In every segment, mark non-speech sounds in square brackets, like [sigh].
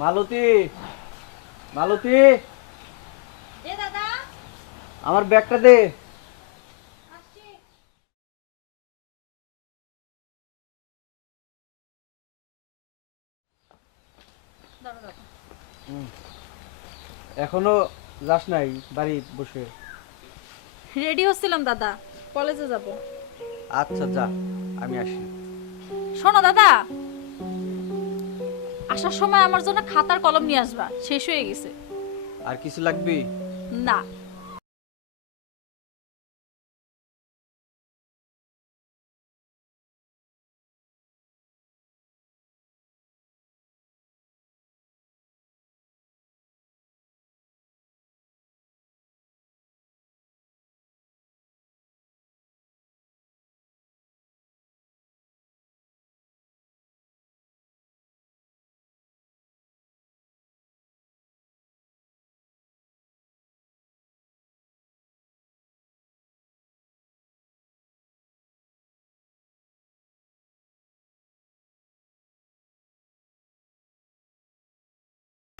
মালতী মালতী। আমার ব্যাগটা দে। এখনও যাস নাই বাড়ি বসে? রেডি হচ্ছিলাম দাদা। কলেজে যাব। আচ্ছা যা আমি আসি। শোনো দাদা। আসার সময় আমার জন্য খাতার কলম নিয়ে আসবা। শেষ হয়ে গেছে। আর কিছু লাগবে? না।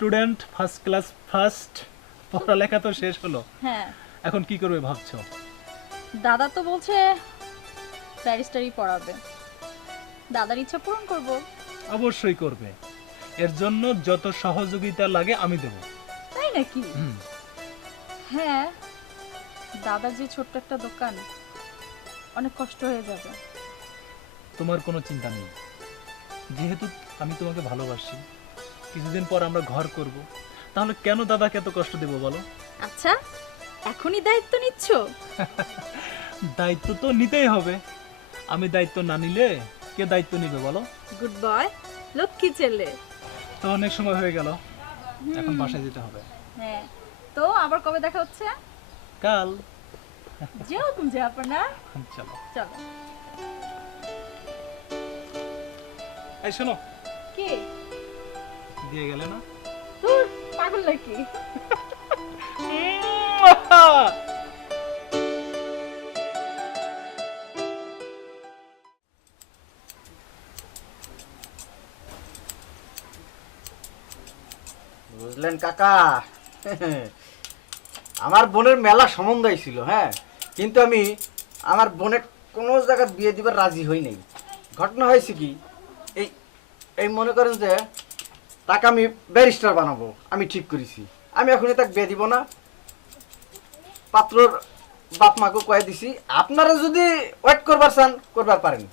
স্টুডেন্ট ফার্স্ট ক্লাস ফার্স্ট পড়ালেখা তো শেষ হলো। হ্যাঁ। এখন কি করবে ভাবছ? দাদা তো বলছে ব্যারিস্টারি পড়াবে। দাদার ইচ্ছা পূরণ করব। অবশ্যই করবে। এর জন্য যত সহযোগিতা লাগে আমি দেব। তাই নাকি। হ্যাঁ দাদার যে ছোট্ট একটা দোকান অনেক কষ্ট হয়ে যাবে। তোমার কোনো চিন্তা নেই। যেহেতু আমি তোমাকে ভালোবাসি কিছুদিন পর আমরা ঘর করব। তাহলে কেন দাদাকে এত কষ্ট দেব বলো? আচ্ছা এখনই দায়িত্ব নিচ্ছ? [laughs] দায়িত্ব তো নিতেই হবে। আমি দায়িত্ব না নিলে কে দায়িত্ব নিবে বলো? গুড বয় লক্ষ্মী ছেলে। তো অনেক সময় হয়ে গেল। এখন বাসায় যেতে হবে। হ্যাঁ তো আবার কবে দেখা হচ্ছে? কাল। যেও তুমি যে আপনার চলো। চলো। এই শোনো। কি? দিয়ে গেলে না? পাগল নাকি? বুঝলেন কাকা? আমার বোনের মেলা সম্বন্ধ ছিল হ্যাঁ? কিন্তু আমি আমার বোনের কোনো জায়গায় বিয়ে দিবার রাজি হই নাই। ঘটনা হয়েছে কি? এই এই মনে করেন যে তাকে আমি ব্যারিস্টার বানাবো, আমি ঠিক করেছি। আমি এখনই তাকে বিয়ে দিব না। পাত্রর বাপ মাকে কয়ে দিছি, আপনারা যদি ওয়েট করবার চান, করবার পারেন।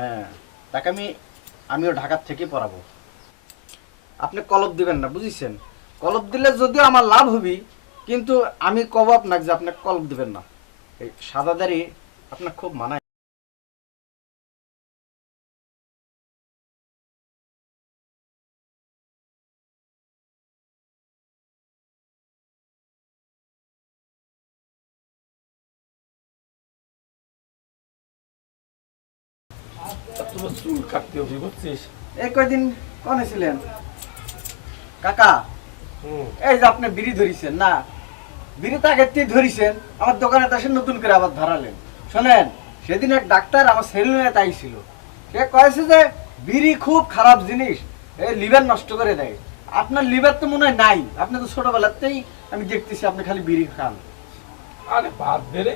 হ্যাঁ তাকে আমি আমিও ঢাকার থেকে পড়াবো। আপনি কলব দিবেন না, বুঝেছেন? কলব দিলে যদিও আমার লাভ হবি, কিন্তু আমি কব আপনাকে যে আপনি কলব দিবেন না। এই সাদাদারি আপনার খুব মানায়। কাটতে হবে বুঝছিস এই কয়দিন কনে ছিলেন? কাকা এই যে আপনি বিড়ি ধরিছেন না? বিড়ি তো আগের থেকে ধরিছেন আমার দোকানে নতুন করে আবার ধরালেন। শোনেন সেদিন এক ডাক্তার আমার সেলুনে তাই ছিল। সে কয়েছে যে বিড়ি খুব খারাপ জিনিস এই লিভার নষ্ট করে দেয়। আপনার লিভার তো মনে হয় নাই আপনি তো ছোটবেলাতেই আমি দেখতেছি আপনি খালি বিড়ি খান। আরে বাদ দে রে।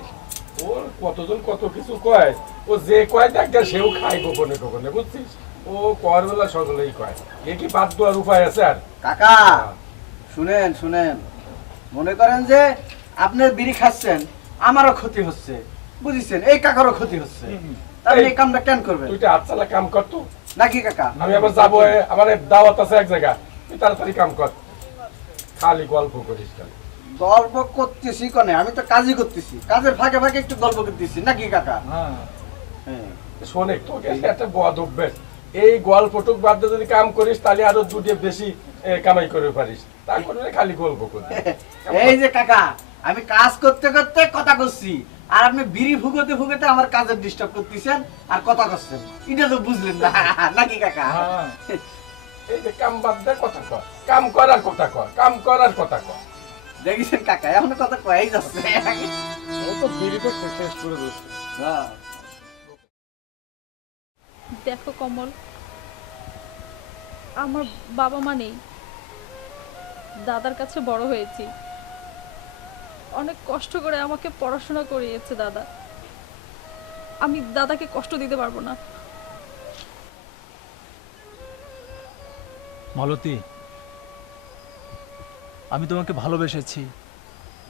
ওর কতজন কত কিছু কয়? ও যে কয় দেখ সেও খায় গোপনে গোপনে বুঝছিস? ও কর বেলা সকলেই কয়। এ কি বাদ দেওয়ার উপায় আছে আর? কাকা শুনেন শুনেন। মনে করেন যে আপনি বিড়ি খাচ্ছেন আমারও ক্ষতি হচ্ছে। বুঝেছেন? এই কাকারও ক্ষতি হচ্ছে। তাহলে এই কামটা কেন করবেন? তুই হাত চালা কাম কর তো। নাকি কাকা? আমি আবার যাব আমার দাওয়াত আছে এক জায়গা তুই তাড়াতাড়ি কাম কর। খালি গল্প করিস কেন? গল্প করতেছি কনে? আমি তো কাজই করতেছি। কাজের ফাঁকে ফাঁকে একটু গল্প করতেছি। নাকি কাকা? হ্যাঁ। হ্যাঁ। শোনে তোকে একটা বদ অভ্যেস। এই গল্পটুক বাদ দিয়ে যদি কাম করিস তাহলে আরও দুটো বেশি কামাই করে পারিস। তা খালি গল্প করবি। এই যে কাকা আমি কাজ করতে করতে কথা করছি আর আপনি বিড়ি ফুগোতে ফুগোতে আমার কাজের ডিস্টার্ব করতেছেন আর কথা করছেন এটা তো বুঝলেন না। [laughs] নাকি কাকা? হ্যাঁ। এই যে কাম বাদ দে কথা কর। কাম করার কথা কর। কাম করার কথা কর। দেখেছেন কাকা এখন কথা কয়াই যাচ্ছে। ও তো বিড়িতে শেষ করে দিচ্ছে হ্যাঁ। দেখো কমল আমার বাবা মা নেই। দাদার কাছে বড় হয়েছি। অনেক কষ্ট করে আমাকে পড়াশোনা করিয়েছে দাদা। আমি দাদাকে কষ্ট দিতে পারব না। মালতী আমি তোমাকে ভালোবেসেছি।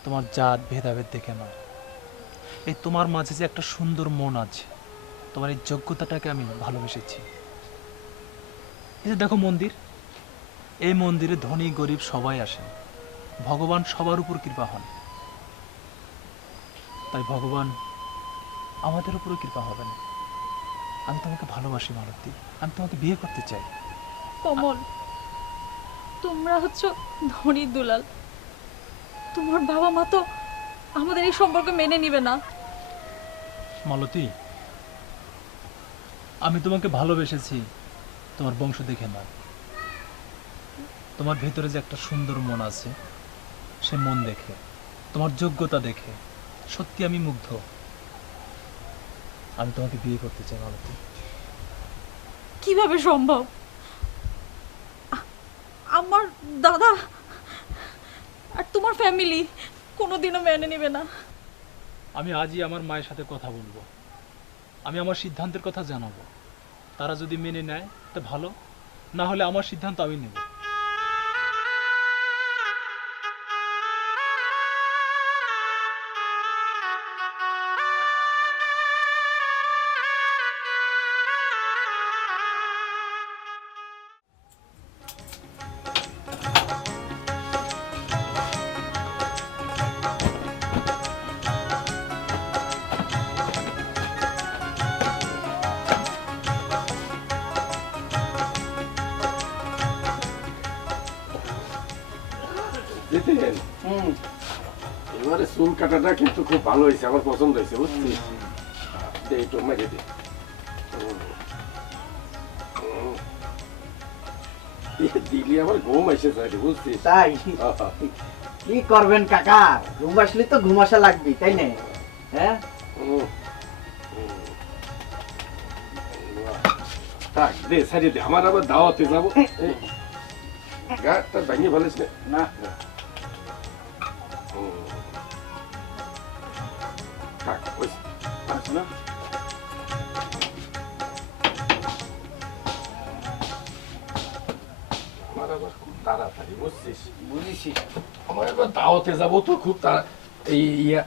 তোমার জাত, ভেদাভেদ দেখে নয় এই তোমার মাঝে যে একটা সুন্দর মন আছে, তোমার এই যোগ্যতাটাকে আমি ভালোবেসেছি। এই যে দেখো মন্দির, এই মন্দিরে ধনী, গরিব সবাই আসেন। ভগবান সবার উপর কৃপা হন। তাই ভগবান আমাদের উপরও কৃপা হবেন। আমি তোমাকে ভালোবাসি, মালতী। আমি তোমাকে বিয়ে করতে চাই। কমল তোমরা হচ্ছে ধনী দুলাল। তোমার বাবা মা তো আমাদের এই সম্পর্ক মেনে নিবে না। মালতী আমি তোমাকে ভালোবেসেছি তোমার বংশ দেখে না। তোমার ভেতরে যে একটা সুন্দর মন আছে সে মন দেখে তোমার যোগ্যতা দেখে সত্যি আমি মুগ্ধ। আমি তোমাকে বিয়ে করতে চাই মালতী। কীভাবে সম্ভব? আমার দাদা আর তোমার ফ্যামিলি কোনোদিনও মেনে নেবে না। আমি আজই আমার মায়ের সাথে কথা বলব। আমি আমার সিদ্ধান্তের কথা জানাব। তারা যদি মেনে নেয়, তা ভালো। না হলে আমার সিদ্ধান্ত আমি নেব। কাটাটা কিন্তু খুব ভালো হয়েছে আমার পছন্দ হয়েছে বুঝছিস? দে একটু মেরে দে। হুম। হুম। এ দিলি আমার ঘুম এসে যায় বুঝছিস? তাই? কি করবেন কাকা? ঘুম আসলে তো ঘুম আসা লাগবে তাই না? হ্যাঁ। থাক দে দে আমার আবার দাওয়াতে যাব। এই, ভেঙে ফেলিস না। না। থাক ওই না। তাড়াতাড়ি বুঝছিস? বুঝেছি। আমার একবার দাওয়াতে যাব তো খুব তাড়া এই ইয়া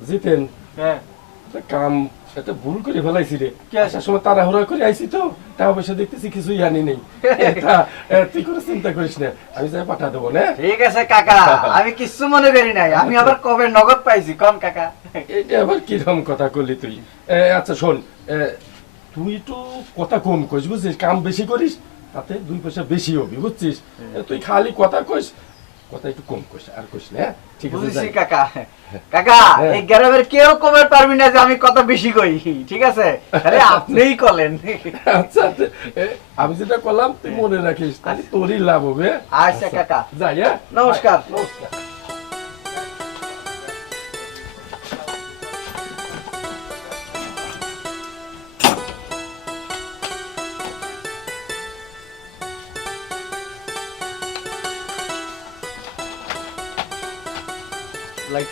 জিতেন হ্যাঁ। কাম ভুল করে ফেলাইছি রে। কি আসার সময় তাড়াহুড়া করে আইছি তো? টাকা পয়সা দেখতেছি কিছুই নেই। তুই কোনো চিন্তা করিস না। আমি যাই পাঠা দেবো না? ঠিক আছে কাকা। [laughs] আমি কিচ্ছু মনে করি নাই। আমি আবার কবে নগদ পাইছি? কম কাকা। এটা আবার কীরকম কথা করলি তুই? আচ্ছা শোন তুই একটু কথা কম কইস বুঝছিস? কাম বেশি করিস তাতে দুই পয়সা বেশি হবি বুঝছিস? তুই খালি কথা কইস কথা একটু কম কইস আর কইস না? ঠিক আছে কাকা কাকা হ্যাঁ। এই গ্রামের কেউ কমের পারবি না যে আমি কত বেশি কই ঠিক আছে আরে [laughs] আপনিই কলেন আচ্ছা আমি যেটা করলাম তুই মনে রাখিস তাহলে তোরই লাভ হবে হ্যাঁ? আচ্ছা কাকা যাই হ্যাঁ নমস্কার। নমস্কার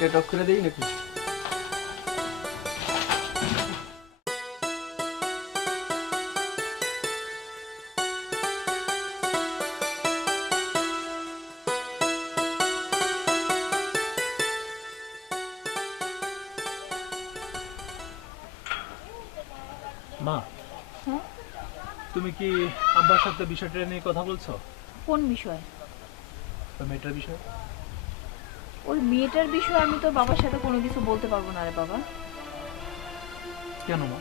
লাইটটা অফ করে দেই নাকি মা? তুমি কি আব্বার সাথে বিষয়টা নিয়ে কথা বলছো? কোন বিষয়? মেয়েটার বিষয়ে। ওই মেয়েটার বিষয়ে আমি তো বাবার সাথে কোনো কিছু বলতে পারব না রে বাবা। কেন মা?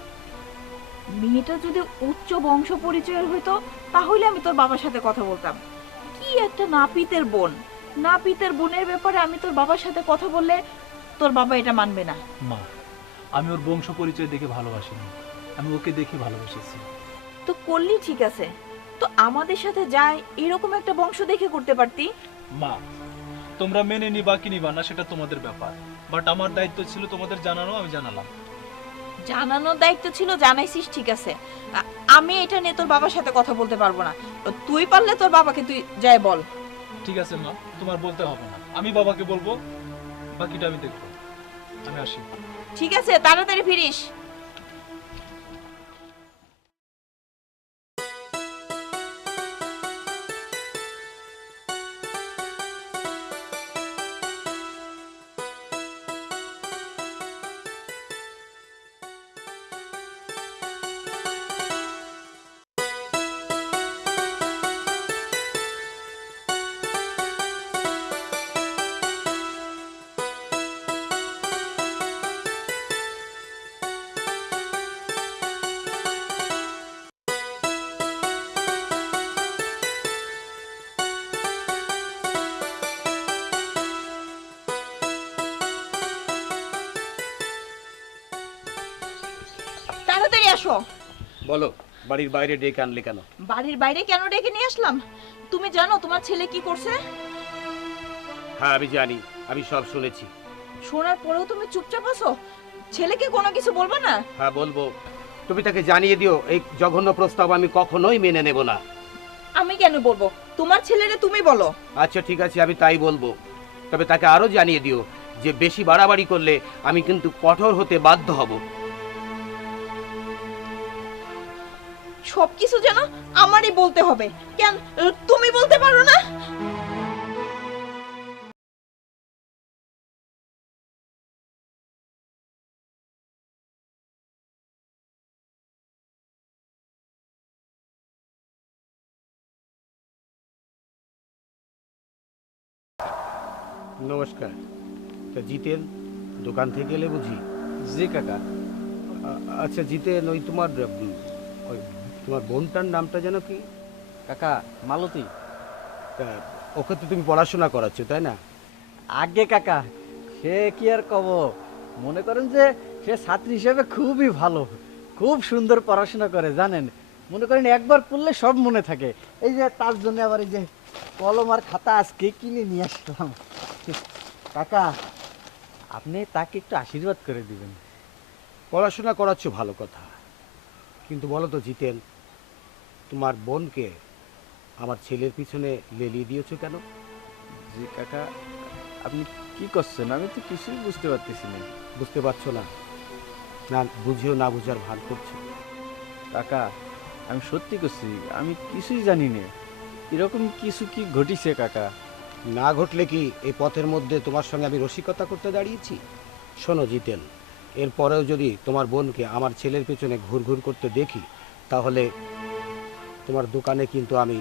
মেয়েটা যদি উচ্চ বংশ পরিচয়ের হইতো তাহলে আমি তোর বাবার সাথে কথা বলতাম। কি একটা নাপিতের বোন। নাপিতের বোনের ব্যাপারে আমি তোর বাবার সাথে কথা বললে তোর বাবা এটা মানবে না। মা আমি ওর বংশ পরিচয় দেখে ভালোবাসিনি। আমি ওকে দেখে ভালোবেসেছি। তো করলি ঠিক আছে। তো আমাদের সাথে যায় এরকম একটা বংশ দেখে করতে পারতি? মা তোমরা মেনে নিবা কি নিবা না সেটা তোমাদের ব্যাপার। বাট আমার দায়িত্ব ছিল তোমাদের জানানো আমি জানালাম। জানানোর দায়িত্ব ছিল জানাইছিস ঠিক আছে। আ- আমি এটা নিয়ে তোর বাবার সাথে কথা বলতে পারব না। তুই পারলে তোর বাবাকে তুই যাই বল। ঠিক আছে মা তোমার বলতে হবে না। আমি বাবাকে বলব বাকিটা আমি দেখব। আমি আসি। ঠিক আছে তাড়াতাড়ি ফিরিস। আসো। বলো বাড়ির বাইরে ডেকে আনলে কেন? বাড়ির বাইরে কেন ডেকে নিয়ে আসলাম? তুমি জানো তোমার ছেলে কি করছে? হ্যাঁ আমি জানি আমি সব শুনেছি। শোনার পরেও তুমি চুপচাপ আছো? ছেলেকে কোনো কিছু বলবে না? হ্যাঁ বলব। তুমি তাকে জানিয়ে দিও এই জঘন্য প্রস্তাব আমি কখনোই মেনে নেব না। আমি কেন বলব? তোমার ছেলেরে তুমি বলো। আচ্ছা ঠিক আছে আমি তাই বলব। তবে তাকে আরও জানিয়ে দিও যে বেশি বাড়াবাড়ি করলে আমি কিন্তু কঠোর হতে বাধ্য হব। সবকিছু যেন আমারই বলতে হবে। কেন তুমি বলতে পারো না? নমস্কার। তা জিতেন দোকান থেকে এলে বুঝি? জি কাকা। আচ্ছা জিতেন ওই তোমার ওই তোমার বোনটার নামটা যেন কি? কাকা মালতী। তা ওকে তো তুমি পড়াশোনা করাচ্ছ তাই না? আগে কাকা সে কি আর কব? মনে করেন যে সে ছাত্রী হিসেবে খুবই ভালো খুব সুন্দর পড়াশোনা করে জানেন? মনে করেন একবার পড়লে সব মনে থাকে। এই যে তার জন্য আবার এই যে কলম আর খাতা আজকে কিনে নিয়ে আসলাম। কাকা আপনি তাকে একটু আশীর্বাদ করে দিবেন। পড়াশোনা করাচ্ছ ভালো কথা। কিন্তু বলো তো জিতেন তোমার বোনকে আমার ছেলের পিছনে লেলিয়ে দিয়েছ কেন? জি কাকা আপনি কি করছেন? আমি তো কিছুই বুঝতে পারতেছি না। বুঝতে পারছ না? না বুঝেও না বুঝার ভান করছ। কাকা আমি সত্যি করছি আমি কিছুই জানি না। এরকম কিছু কি ঘটিছে কাকা? না ঘটলে কি এই পথের মধ্যে তোমার সঙ্গে আমি রসিকতা করতে দাঁড়িয়েছি? শোনো জিতেন এরপরেও যদি তোমার বোনকে আমার ছেলের পেছনে ঘুরঘুর করতে দেখি তাহলে তোমার দোকানে কিন্তু আমি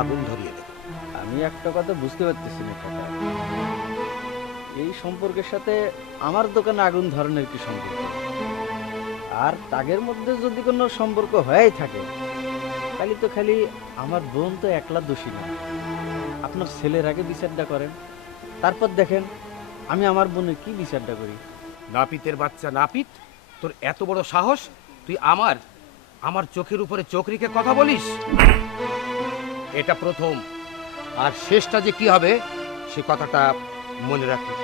আগুন ধরিয়ে দেবো। আমি একটা কথা বুঝতে পারতেছি না কাকা। এই সম্পর্কের সাথে আমার দোকানে আগুন ধরনের কি সম্পর্ক? আর তাগের মধ্যে যদি কোনো সম্পর্ক হয়েই থাকে তাহলে তো খালি আমার বোন তো একলা দোষী না। আপনার ছেলের আগে বিচারটা করেন। তারপর দেখেন আমি আমার বোনের কি বিচারটা করি? নাপিতের বাচ্চা নাপিত তোর এত বড় সাহস? তুই আমার আমার চোখের উপরে চোখ রেখে কথা বলিস? এটা প্রথম। আর শেষটা যে কি হবে, সে কথাটা মনে রাখিস।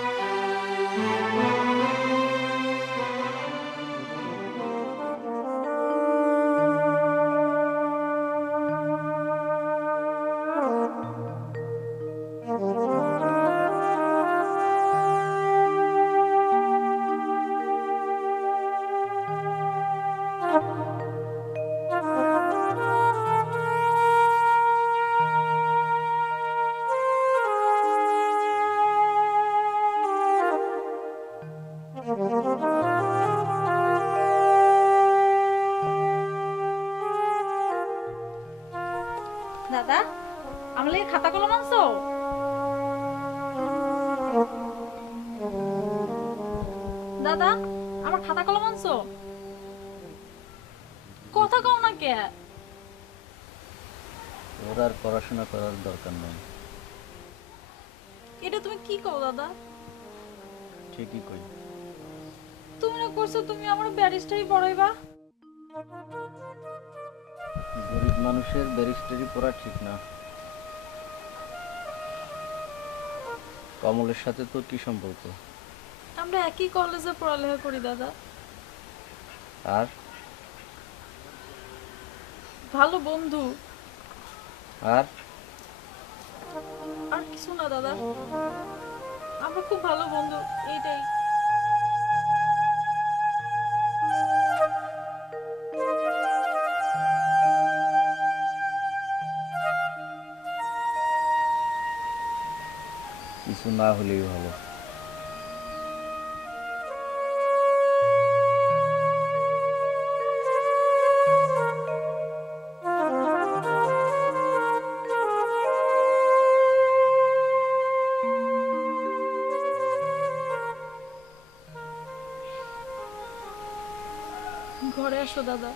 দাদা আমার খাতা কলম আনছো? কে? ওর আর পড়াশোনা করার দরকার নেই। এটা তুমি কি কও দাদা? ঠিকই কই। তুমি না করছ তুমি আমার ব্যারিস্টারি পড়াইবা? গরিব মানুষের ব্যারিস্টারি পড়া ঠিক না। কমলের সাথে তোর কি সম্পর্ক? আমরা একই কলেজে পড়ালেখা করি দাদা। আর? ভালো বন্ধু। আর? আর কিছু না দাদা। আমরা খুব ভালো বন্ধু এইটাই। কিছু না হলেই ভালো। আসো দাদা।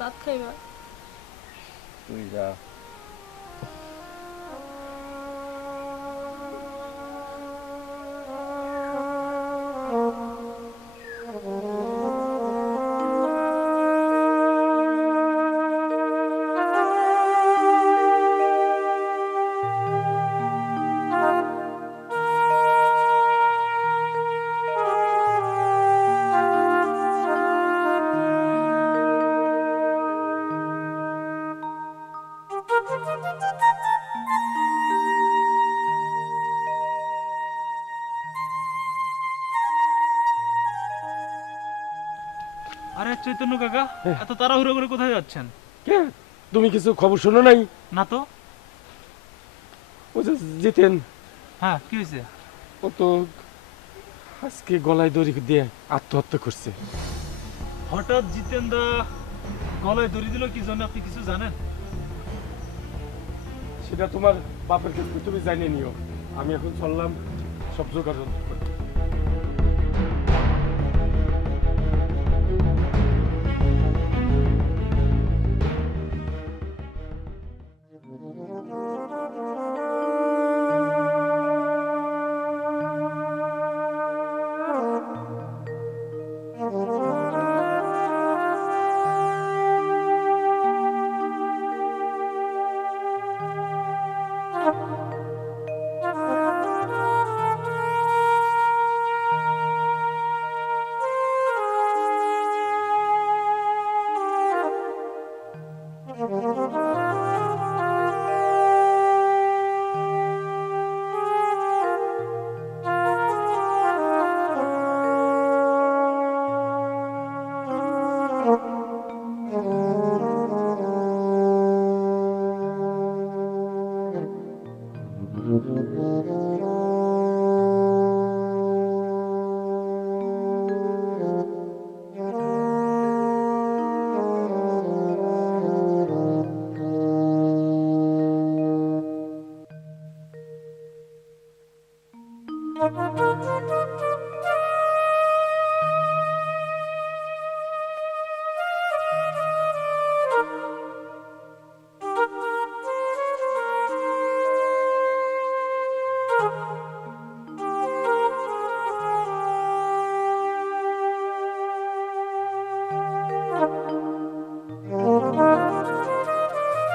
রাত খাইবা? তুই যা। চৈতন্য কাকা এত তাড়াহুড়ো করে কোথায় যাচ্ছেন? কে? তুমি কিছু খবর শোনো নাই? না তো। ও যে জিতেন। হ্যাঁ কি হয়েছে? ও তো আজকে গলায় দড়ি দিয়ে আত্মহত্যা করছে। হঠাৎ জিতেন দা গলায় দড়ি দিল কি জন্য আপনি কিছু জানেন? সেটা তোমার বাপের কাছে তুমি জানিয়ে নিও। আমি এখন চললাম সব জোগাড়